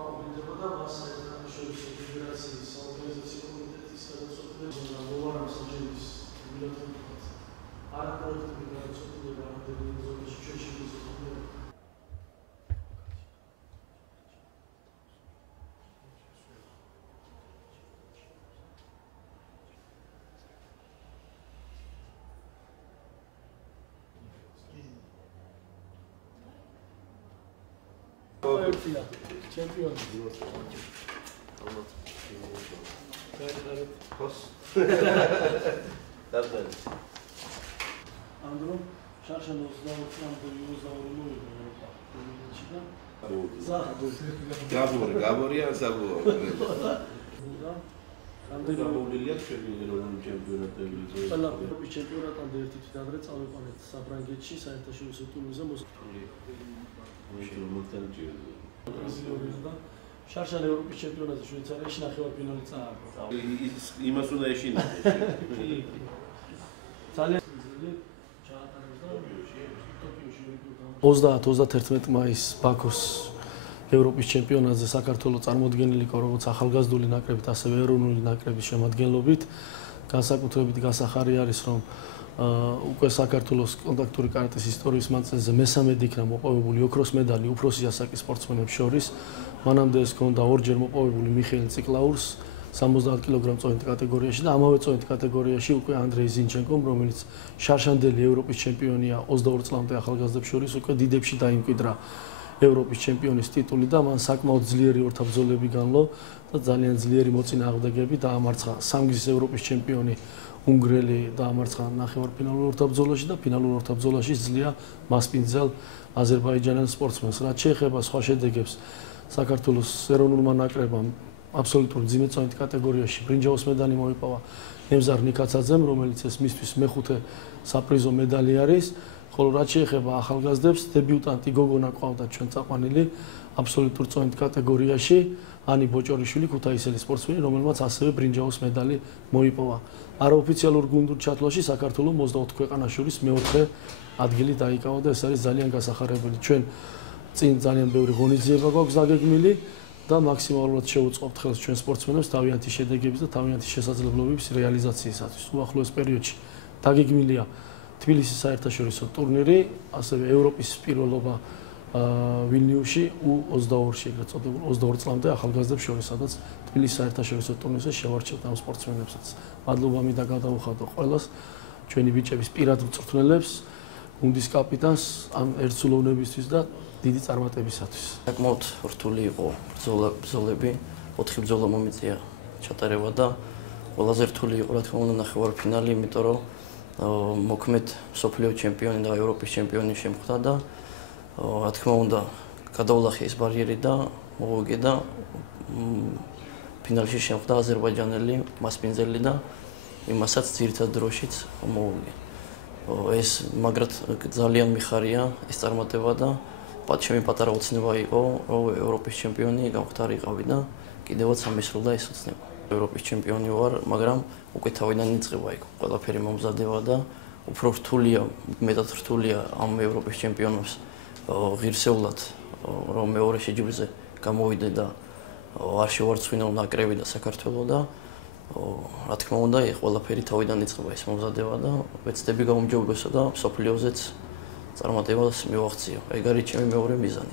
დაუბრუნდებოდა მას საერთაშორისო ფედერაციის საორგანიზაციო კომიტეტის გადაწყვეტილება მოვარამ საჯერის მილათონად არაპროექტული გადაწყვეტილება ამდენი ზონაში ჩვენ შეგვიძლია Чемпион. Andrew, Шаршан Gaboria, ჩემპიონატი ჩემპიონატამდე ერთი თვით ადრე წავიყვანეთ საფრანგეთში საერთაშორისო ტურნირზე შარშან ევროპის ჩემპიონატზე შვეიცარიაში ნახევარფინალი წააგო. იმას უნდა ეშინა. ძალიან ჩაატარებს 30-31 მაისს ბაქოს ევროპის ჩემპიონატზე საქართველოს წარმოდგენილი იყო როგორც ახალგაზრდული ნაკრებით, ასევე ეროვნული ნაკრების შემადგენლობით. განსაკუთრებით გასახარი არის, რომ უკვე საქართველოს კონტაქტური კარატეს ისტორიის მანძილზე მესამედ იქნა მოპოვებული ოქროს მედალი უფროსი ასაკის სპორტსმენებს შორის. მანამდე ეს ჰქონდა ორჯერ მოპოვებული მიხეილ ციკლაურს 70 კილოგრამ წონით კატეგორიაში და ამავე წონით კატეგორიაში უკვე ანდრეი ზინჩენკომ, რომელიც შარშანდელი ევროპის ჩემპიონია 22 წლამდე ახალგაზრდებს შორის, უკვე დიდებში დაიმკვიდრა ევროპის ჩემპიონის ტიტული და მან საკმაოდ ძლიერი ორთაბრძოლები განლო და ძალიან ძლიერი მოწინააღმდეგეები დაამარცხა. სამგზის ევროპის ჩემპიონი უნგრელი დაამარცხა ნახევარფინალურ ორთაბრძოლაში და ფინალურ ორთაბრძოლაში ძლია მასპინძელ აზერბაიჯანელ სპორტსმენს. რაც შეეხება სხვა შედეგებს, საქართველოს ეროვნულმა ნაკრებამ აბსოლუტურ მძიმე წონით კატეგორიაში ბრინჯაოს მედალი მოიპოვა ნემზარ ნიკაცაძემ, რომელიც ეს მისთვის მეხუთე საპრიზო მედალი არის. ხოლო რაც შეეხება ახალგაზრდებს, დებიუტანტი გოგონა ყავდა ჩვენ წაყვანილი აბსოლუტურ წონით კატეგორიაში, ანი ბოჭორიშვილი, ქუთაისელი სპორტსმენი, რომელმაც ასევე ბრინჯაოს მედალი მოიპოვა. არაოფიციალურ გუნდურ ჩათვლაში საქართველოს 24 ქვეყანას შორის მეოთხე ადგილი დაიკავა და ეს არის ძალიან გასახარებელი. ჩვენ წინ ძალიან ბევრი ღონისძიება გვაქვს დაგეგმილი და მაქსიმალურად შევუწყობთ ხელს ჩვენ სპორტსმენებს თავიანთი შედეგების და თავიანთი შესაძლებლობების რეალიზაციისათვის. უახლოეს პერიოდში დაგეგმილია თბილისის საერთაშორისო ტურნირი, ასევე ევროპის პირველობა ვილნიუსში U22-ში, ეგრეთ წოდებულ 22 წლამდე ახალგაზრდებს შორის, სადაც თბილისის საერთაშორისო ტურნირზე შევარჩევთ ამ სპორტსმენებსაც. მადლობა მინდა გადავუხადო ყველას, ჩვენი ბიჭების პირად მწვრთნელებს, გუნდის კაპიტანს ამ ერთსულოვნებისთვის და დიდი წარმატებისათვის. საკმაოდ რთული იყო ბრძოლები, 4 ბრძოლა მომიწია ჩატარება და ყველაზე რთული იყო რა თქმა უნდა ნახევარფინალი, იმიტომ რომ მოქმედ მსოფლიო ჩემპიონი და ევროპის ჩემპიონი შემხვდა და რა თქმა უნდა გადავლახე ეს ბარიერი და მოვიგე და ფინალში შემხვდა აზერბაიჯანელი მასპინძელი და იმასაც ძირითად დროშიც მოვიგე. ეს მაგრად ძალიან მიხარია ეს წარმატება და ჩემი პატარა ოცნება იყო რომ ევროპის ჩემპიონი გამختارიყავი და კიდევაც ამისრულდა ეს ოცნება. ევროპის ჩემპიონი ვარ, მაგრამ უკვე თავიდან იწყება იქ ყველაფერი მომზადება და უფრო რთულია, მეტად რთულია ამ ევროპის ჩემპიონობს ღირსეულად რომ მეორე შეჯიბრზე გამოვიდე და არ შევარცხვინო ნაკრები და საქართველოს და რა თქმა უნდა, ეს ყველაფერი თავიდან იწყება ეს მომზადება და ვეცდები გაუმჯობესო და მსოფლიოზეც წარმატებას მივაღწიო. ეგ არის ჩემი მეორე მიზანი.